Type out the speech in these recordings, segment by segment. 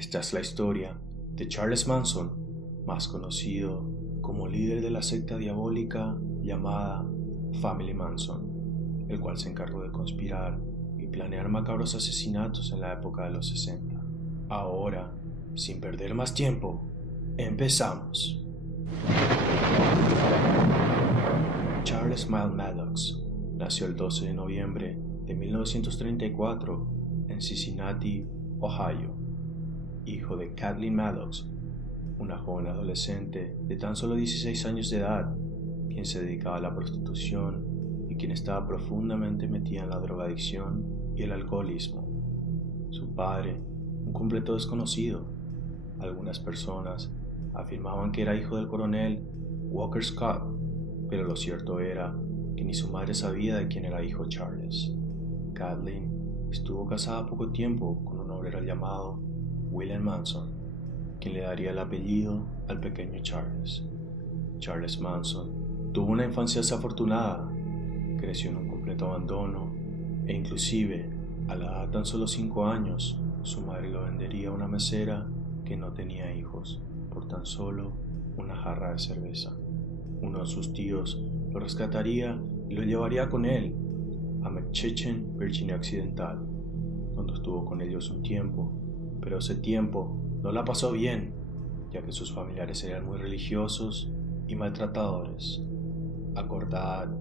Esta es la historia de Charles Manson, más conocido como líder de la secta diabólica llamada Family Manson, el cual se encargó de conspirar y planear macabros asesinatos en la época de los 60. Ahora, sin perder más tiempo, empezamos. Charles Miles Maddox nació el 12 de noviembre de 1934 en Cincinnati, Ohio, hijo de Kathleen Maddox, una joven adolescente de tan solo 16 años de edad, quien se dedicaba a la prostitución y quien estaba profundamente metida en la drogadicción y el alcoholismo. Su padre, un completo desconocido. Algunas personas afirmaban que era hijo del coronel Walker Scott, pero lo cierto era que ni su madre sabía de quién era hijo Charles. Kathleen estuvo casada poco tiempo con un obrero llamado William Manson, quien le daría el apellido al pequeño Charles. Charles Manson tuvo una infancia desafortunada, creció en un completo abandono e inclusive a la edad de tan solo 5 años su madre lo vendería a una mesera que no tenía hijos por tan solo una jarra de cerveza. Uno de sus tíos lo rescataría y lo llevaría con él a McChichen, Virginia Occidental, donde estuvo con ellos un tiempo, pero ese tiempo no la pasó bien, ya que sus familiares eran muy religiosos y maltratadores. A corta edad,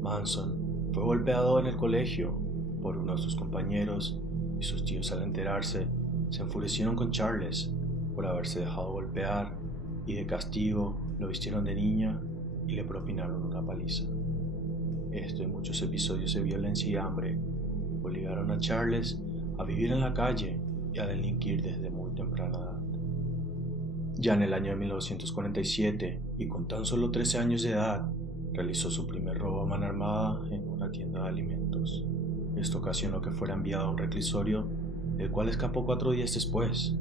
Manson fue golpeado en el colegio por uno de sus compañeros y sus tíos, al enterarse, se enfurecieron con Charles por haberse dejado golpear y de castigo lo vistieron de niña y le propinaron una paliza. Esto y muchos episodios de violencia y hambre obligaron a Charles a vivir en la calle y a delinquir desde muy temprana edad. Ya en el año de 1947, y con tan solo 13 años de edad, realizó su primer robo a mano armada en una tienda de alimentos. Esto ocasionó que fuera enviado a un reclusorio, del cual escapó 4 días después.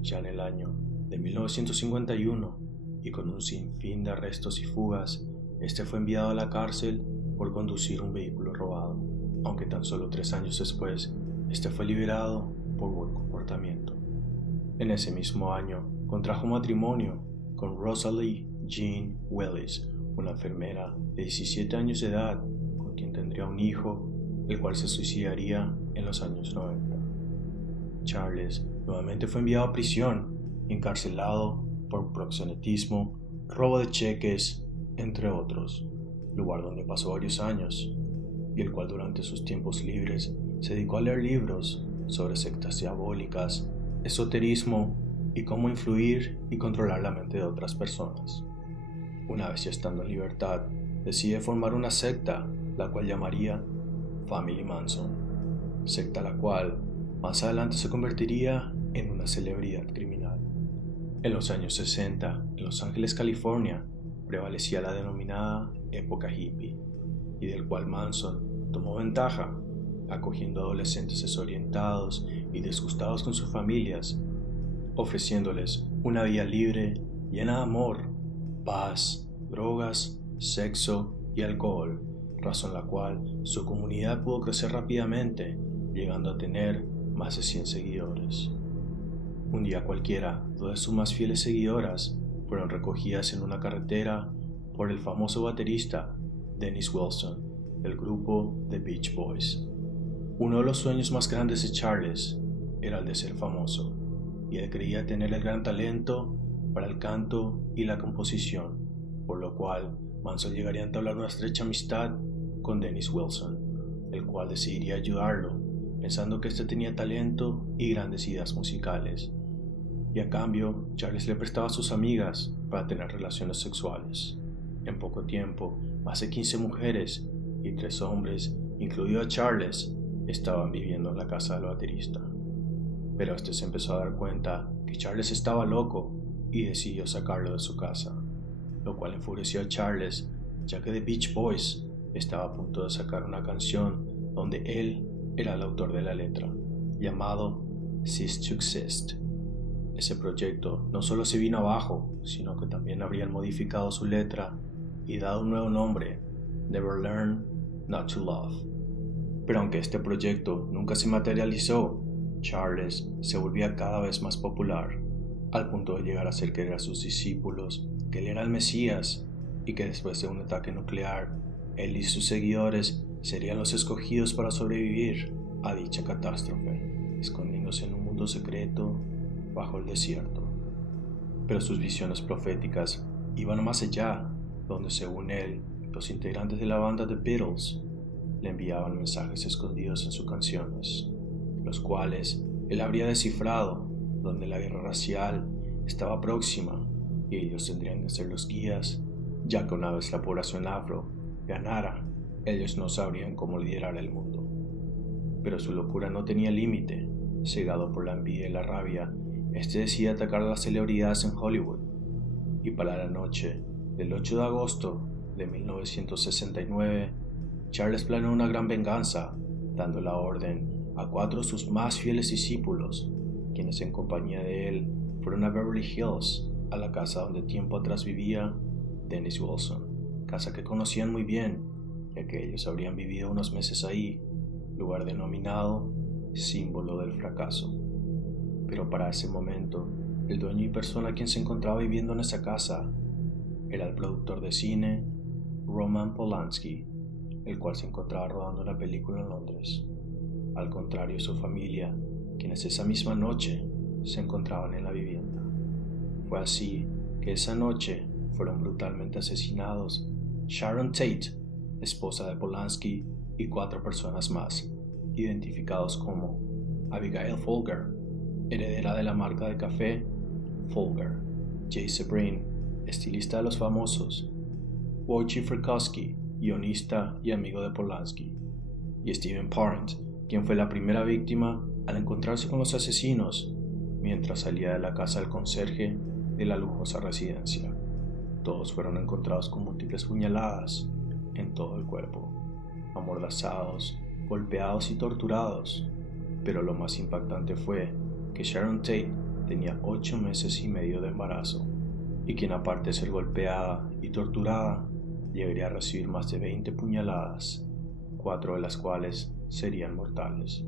Ya en el año de 1951, y con un sinfín de arrestos y fugas, este fue enviado a la cárcel por conducir un vehículo robado, aunque tan solo 3 años después, este fue liberado por buen comportamiento. En ese mismo año, contrajo matrimonio con Rosalie Jean Willis, una enfermera de 17 años de edad, con quien tendría un hijo, el cual se suicidaría en los años 90. Charles nuevamente fue enviado a prisión y encarcelado por proxenetismo, robo de cheques, entre otros, lugar donde pasó varios años, y el cual durante sus tiempos libres se dedicó a leer libros sobre sectas diabólicas, esoterismo y cómo influir y controlar la mente de otras personas. Una vez ya estando en libertad, decide formar una secta, la cual llamaría Family Manson, secta la cual más adelante se convertiría en una celebridad criminal. En los años 60, en Los Ángeles, California, prevalecía la denominada época hippie, y del cual Manson tomó ventaja, acogiendo adolescentes desorientados y disgustados con sus familias, ofreciéndoles una vida libre, llena de amor, paz, drogas, sexo y alcohol, razón la cual su comunidad pudo crecer rápidamente, llegando a tener más de 100 seguidores. Un día cualquiera, 2 de sus más fieles seguidoras fueron recogidas en una carretera por el famoso baterista Dennis Wilson, del grupo The Beach Boys. Uno de los sueños más grandes de Charles era el de ser famoso, y él creía tener el gran talento para el canto y la composición, por lo cual Manson llegaría a entablar una estrecha amistad con Dennis Wilson, el cual decidiría ayudarlo, pensando que éste tenía talento y grandes ideas musicales, y a cambio Charles le prestaba a sus amigas para tener relaciones sexuales. En poco tiempo, más de 15 mujeres y 3 hombres, incluido a Charles, estaban viviendo en la casa del baterista. Pero este se empezó a dar cuenta que Charles estaba loco y decidió sacarlo de su casa, lo cual enfureció a Charles, ya que The Beach Boys estaba a punto de sacar una canción donde él era el autor de la letra, llamado Cease to Exist. Ese proyecto no solo se vino abajo, sino que también habrían modificado su letra y dado un nuevo nombre, Never Learn Not to Love. Pero aunque este proyecto nunca se materializó, Charles se volvía cada vez más popular, al punto de llegar a hacer creer a sus discípulos que él era el Mesías y que después de un ataque nuclear, él y sus seguidores serían los escogidos para sobrevivir a dicha catástrofe, escondiéndose en un mundo secreto bajo el desierto. Pero sus visiones proféticas iban más allá, donde según él, los integrantes de la banda The Beatles le enviaban mensajes escondidos en sus canciones, los cuales él habría descifrado, donde la guerra racial estaba próxima y ellos tendrían que ser los guías, ya que una vez la población afro ganara, ellos no sabrían cómo liderar el mundo. Pero su locura no tenía límite. Cegado por la envidia y la rabia, este decide atacar a las celebridades en Hollywood, y para la noche del 8 de agosto de 1969, Charles planeó una gran venganza, dando la orden a 4 de sus más fieles discípulos, quienes en compañía de él fueron a Beverly Hills, a la casa donde tiempo atrás vivía Dennis Wilson, casa que conocían muy bien, ya que ellos habrían vivido unos meses ahí, lugar denominado símbolo del fracaso. Pero para ese momento, el dueño y persona quien se encontraba viviendo en esa casa era el productor de cine Roman Polanski, el cual se encontraba rodando una película en Londres, al contrario de su familia, quienes esa misma noche se encontraban en la vivienda. Fue así que esa noche fueron brutalmente asesinados Sharon Tate, esposa de Polanski, y 4 personas más, identificados como Abigail Folger, heredera de la marca de café Folger; Jay Sebring, estilista de los famosos; Wojciech Frykowski, guionista y amigo de Polanski; y Stephen Parent, quien fue la primera víctima al encontrarse con los asesinos mientras salía de la casa del conserje de la lujosa residencia. Todos fueron encontrados con múltiples puñaladas en todo el cuerpo, amordazados, golpeados y torturados, pero lo más impactante fue que Sharon Tate tenía 8 meses y medio de embarazo, y quien aparte de ser golpeada y torturada, llegaría a recibir más de 20 puñaladas, 4 de las cuales serían mortales.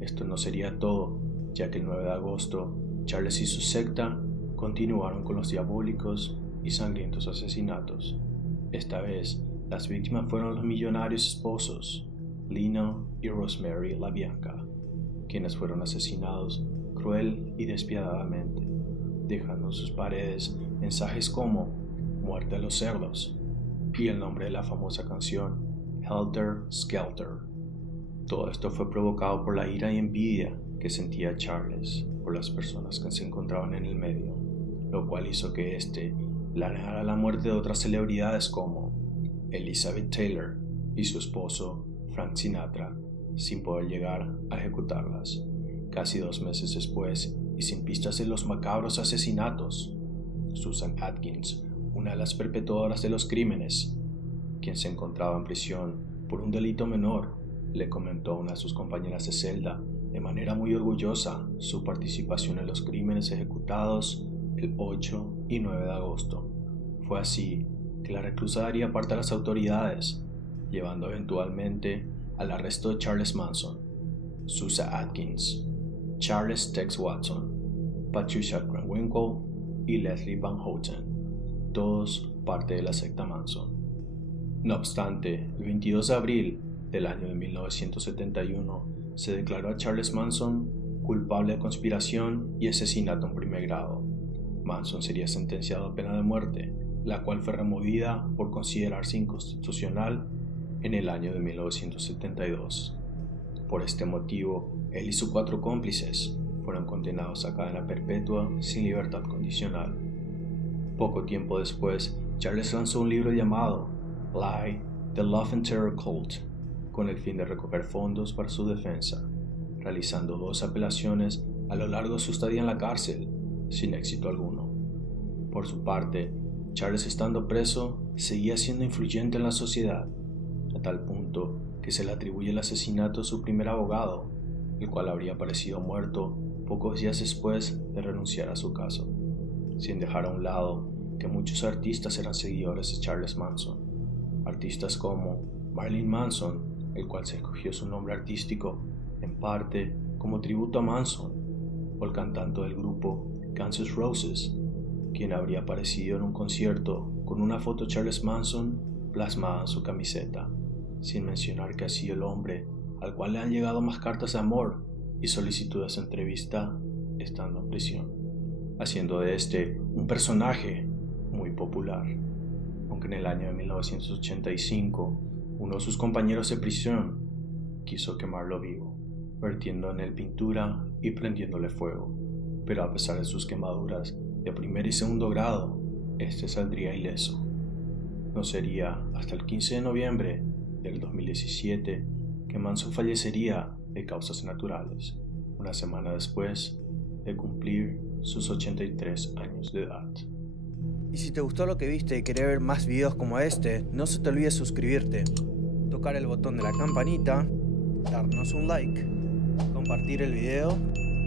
Esto no sería todo, ya que el 9 de agosto, Charles y su secta continuaron con los diabólicos y sangrientos asesinatos. Esta vez, las víctimas fueron los millonarios esposos, Lino y Rosemary LaBianca, quienes fueron asesinados cruel y despiadadamente, dejando en sus paredes mensajes como «Muerte a los cerdos» y el nombre de la famosa canción «Helter Skelter». Todo esto fue provocado por la ira y envidia que sentía Charles por las personas que se encontraban en el medio, lo cual hizo que éste planeara la muerte de otras celebridades como Elizabeth Taylor y su esposo Frank Sinatra, sin poder llegar a ejecutarlas. Casi 2 meses después, y sin pistas de los macabros asesinatos, Susan Atkins, una de las perpetuadoras de los crímenes, quien se encontraba en prisión por un delito menor, le comentó a una de sus compañeras de celda de manera muy orgullosa su participación en los crímenes ejecutados el 8 y 9 de agosto. Fue así que la reclusa daría parte a las autoridades, llevando eventualmente al arresto de Charles Manson, Susan Atkins, Charles Tex Watson, Patricia Krenwinkel y Leslie Van Houten, todos parte de la secta Manson. No obstante, el 22 de abril del año de 1971 se declaró a Charles Manson culpable de conspiración y asesinato en primer grado. Manson sería sentenciado a pena de muerte, la cual fue removida por considerarse inconstitucional en el año de 1972. Por este motivo, él y sus 4 cómplices fueron condenados a cadena perpetua sin libertad condicional. Poco tiempo después, Charles lanzó un libro llamado Lie, The Love and Terror Cult, con el fin de recoger fondos para su defensa, realizando 2 apelaciones a lo largo de su estadía en la cárcel, sin éxito alguno. Por su parte, Charles, estando preso, seguía siendo influyente en la sociedad, a tal punto que se le atribuye el asesinato de su primer abogado, el cual habría aparecido muerto pocos días después de renunciar a su caso, sin dejar a un lado que muchos artistas eran seguidores de Charles Manson. Artistas como Marilyn Manson, el cual se escogió su nombre artístico en parte como tributo a Manson, o el cantante del grupo Guns N' Roses, quien habría aparecido en un concierto con una foto de Charles Manson plasmada en su camiseta, sin mencionar que ha sido el hombre al cual le han llegado más cartas de amor y solicitudes de entrevista estando en prisión, haciendo de este un personaje muy popular, aunque en el año de 1985 uno de sus compañeros de prisión quiso quemarlo vivo, vertiendo en él pintura y prendiéndole fuego, pero a pesar de sus quemaduras de primer y segundo grado, este saldría ileso. No sería hasta el 15 de noviembre del 2017 que Manson fallecería de causas naturales, una semana después de cumplir sus 83 años de edad. Y si te gustó lo que viste y querés ver más videos como este, no se te olvide suscribirte, tocar el botón de la campanita, darnos un like, compartir el video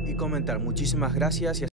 y comentar. Muchísimas gracias y